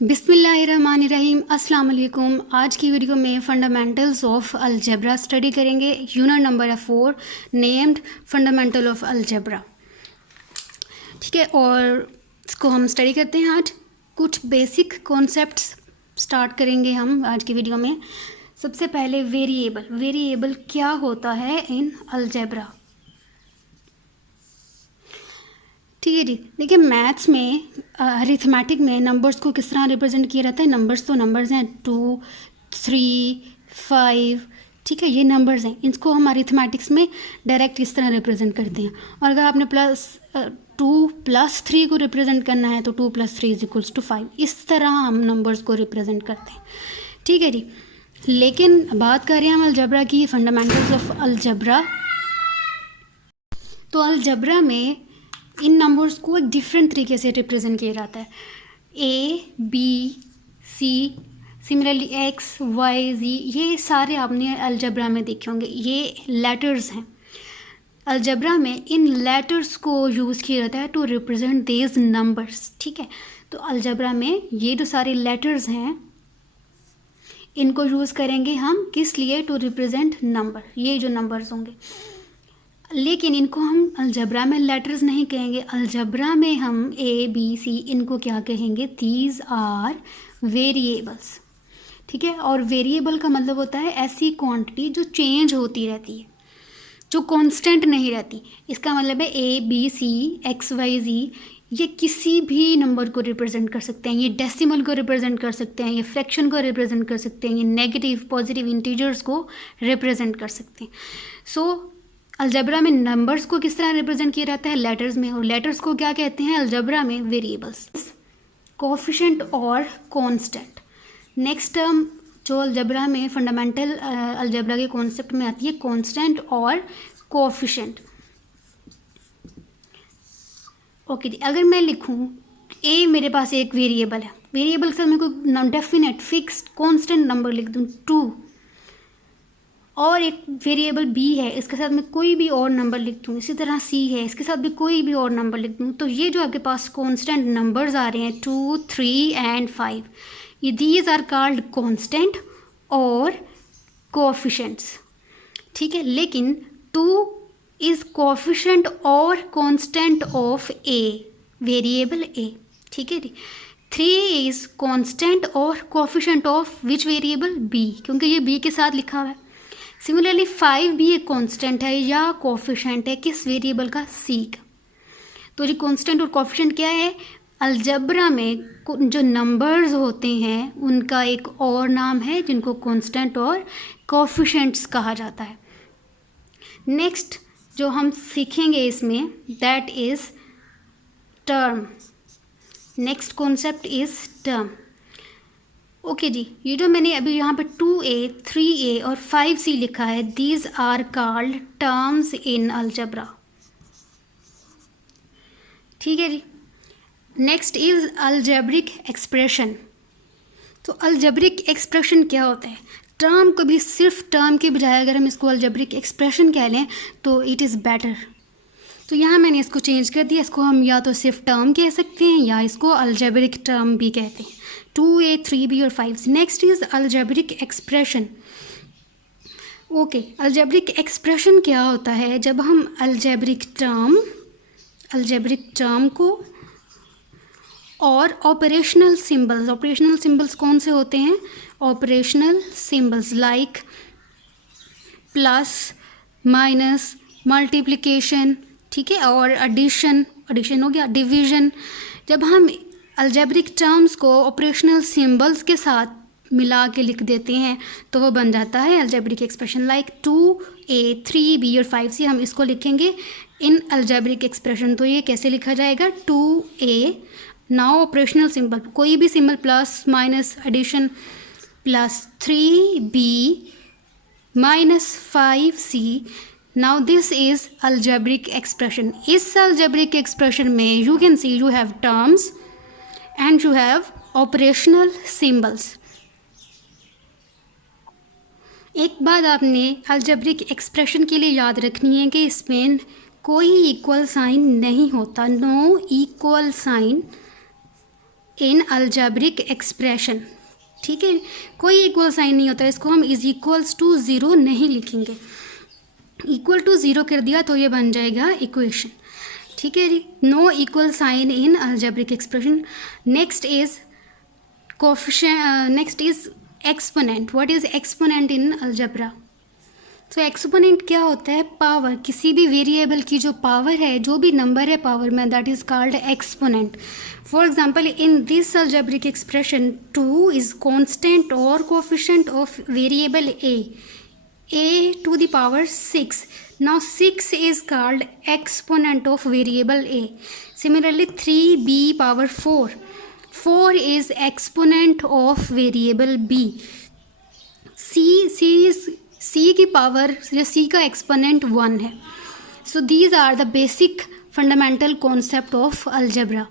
बिस्मिल्लाहिर्रहमानिर्रहीम अस्सलाम वालेकुम। आज की वीडियो में फंडामेंटल्स ऑफ अलजेब्रा स्टडी करेंगे। यूनिट नंबर है 4 नेम्ड फंडामेंटल ऑफ अलजेब्रा। ठीक है, और इसको हम स्टडी करते हैं। आज कुछ बेसिक कॉन्सेप्ट्स स्टार्ट करेंगे हम आज की वीडियो में। सबसे पहले वेरिएबल क्या होता है इन अलजेब्रा। ठीक है जी, देखिए मैथ्स में अरिथमेटिक में नंबर्स को किस तरह रिप्रेजेंट किया जाता है। नंबर्स तो नंबर्स हैं 2, 3, 5। ठीक है, ये नंबर्स हैं, इसको हम अरिथमेटिक्स में डायरेक्ट इस तरह रिप्रेजेंट करते हैं। और अगर आपने 2+3 को रिप्रेजेंट करना है तो 2+3 = 5। इस तरह हम नंबर्स को रिप्रेजेंट करते हैं। ठीक है जी, लेकिन बात कर रहे हैं हम अलजबरा की, फंडामेंटल्स ऑफ अलजबरा। तो अलजबरा में इन नंबर्स को एक डिफरेंट तरीके से रिप्रेजेंट किया जाता है। A, B, C, similarly X, Y, Z, ये सारे आपने अलजबरा में देखे होंगे। ये लेटर्स हैं। अलजबरा में इन लेटर्स को यूज़ किया जाता है टू रिप्रेजेंट दीज नंबर्स। ठीक है, तो अलजबरा में ये जो सारे लेटर्स हैं इनको यूज़ करेंगे हम किस लिए, टू रिप्रेजेंट नंबर, ये जो नंबर्स होंगे। लेकिन इनको हम अलजबरा में लेटर्स नहीं कहेंगे। अलजबरा में हम A, B, C इनको क्या कहेंगे, दीज आर वेरिएबल्स। ठीक है, और वेरिएबल का मतलब होता है ऐसी क्वांटिटी जो चेंज होती रहती है, जो कांस्टेंट नहीं रहती। इसका मतलब है A, B, C, X, Y, Z ये किसी भी नंबर को रिप्रेजेंट कर सकते हैं। ये डेसिमल को रिप्रेजेंट कर सकते हैं, ये फ्रैक्शन को रिप्रेजेंट कर सकते हैं, ये नेगेटिव पॉजिटिव इंटीजर्स को रिप्रेजेंट कर सकते हैं। सो अलजबरा में नंबर्स को किस तरह रिप्रेजेंट किया जाता है, लेटर्स में, और लेटर्स को क्या कहते हैं अलजबरा में, वेरिएबल्स। कोफिशिएंट और कांस्टेंट। नेक्स्ट टर्म जो अलजबरा में फंडामेंटल अलजबरा के कॉन्सेप्ट में आती है, कांस्टेंट और कोफिशिएंट। ओके जी, अगर मैं लिखूं A, मेरे पास एक वेरिएबल है, वेरिएबल के साथ मैं कोई डेफिनेट फिक्स्ड कांस्टेंट नंबर लिख दूं 2, और एक वेरिएबल B है, इसके साथ मैं कोई भी और नंबर लिख दूँ। इसी तरह C है, इसके साथ भी कोई भी और नंबर लिख दूँ। तो ये जो आपके पास कांस्टेंट नंबर्स आ रहे हैं 2, 3 एंड 5, ये दीज आर कॉल्ड कांस्टेंट और कोएफिशिएंट्स। ठीक है, लेकिन 2 इज़ कोएफिशिएंट और constant of A, variable A। ठीक है जी, 3 इज़ कांस्टेंट और coefficient of which variable, B, क्योंकि ये B के साथ लिखा हुआ है। सिमिलरली 5 भी एक कांस्टेंट है या कोएफिशिएंट है, किस वेरिएबल का, C का। तो जी कांस्टेंट और कोएफिशिएंट क्या है, अलजबरा में जो नंबर्स होते हैं उनका एक और नाम है जिनको कांस्टेंट और कोएफिशिएंट्स कहा जाता है। नेक्स्ट जो हम सीखेंगे इसमें that is term. Next concept is term. Okay जी, ये जो मैंने अभी यहाँ पे 2A, 3A और 5C लिखा है, these are called terms in algebra. ठीक है जी, नेक्स्ट इज अलजेब्रिक एक्सप्रेशन। तो अलजेब्रिक एक्सप्रेशन क्या होता है, टर्म को भी सिर्फ टर्म के बजाय अगर हम इसको अलजेब्रिक एक्सप्रेशन कह लें तो इट इज़ बेटर। तो यहाँ मैंने इसको चेंज कर दिया, इसको हम या तो सिर्फ टर्म कह सकते हैं या इसको अलजेब्रिक टर्म भी कहते हैं। 2A, 3B और 5। Next is algebraic expression. Okay, algebraic expression क्या होता है, जब हम अलजेब्रिक टर्म को और ऑपरेशनल सिंबल्स कौन से होते हैं, operational symbols like plus, minus, multiplication, ठीक है, और एडिशन हो गया, डिवीजन। जब हम अलजेब्रिक टर्म्स को ऑपरेशनल सिंबल्स के साथ मिला के लिख देते हैं तो वो बन जाता है algebraic expression. Like 2A, 3B और 5C हम इसको लिखेंगे इन अलजेब्रिक एक्सप्रेशन। तो ये कैसे लिखा जाएगा, 2A, नाउ ऑपरेशनल सिंबल कोई भी symbol, plus, minus, addition, plus 3B minus 5C। Now this is algebraic expression. इस अलजेब्रिक एक्सप्रेशन में you can see you have terms and you have operational symbols। एक बात आपने अलजेब्रिक एक्सप्रेशन के लिए याद रखनी है कि इसमें कोई इक्वल साइन नहीं होता, no equal sign in algebraic expression. ठीक है, कोई इक्वल साइन नहीं होता, इसको हम इज इक्वल्स टू ज़ीरो नहीं लिखेंगे। इक्वल टू ज़ीरो कर दिया तो ये बन जाएगा इक्वेशन। ठीक है जी, no equal sign in algebraic expression. Next is coefficient, next is exponent. What is exponent in algebra? So exponent क्या होता है? पावर, किसी भी वेरिएबल की जो पावर है, जो भी नंबर है पावर में, that is called exponent. For example in this algebraic expression 2 is constant और coefficient of variable a to the power 6. Now 6 is called exponent of variable a. Similarly 3b power 4. 4 is exponent of variable b. C की power या C का exponent 1 है. So these are the basic fundamental concept of algebra.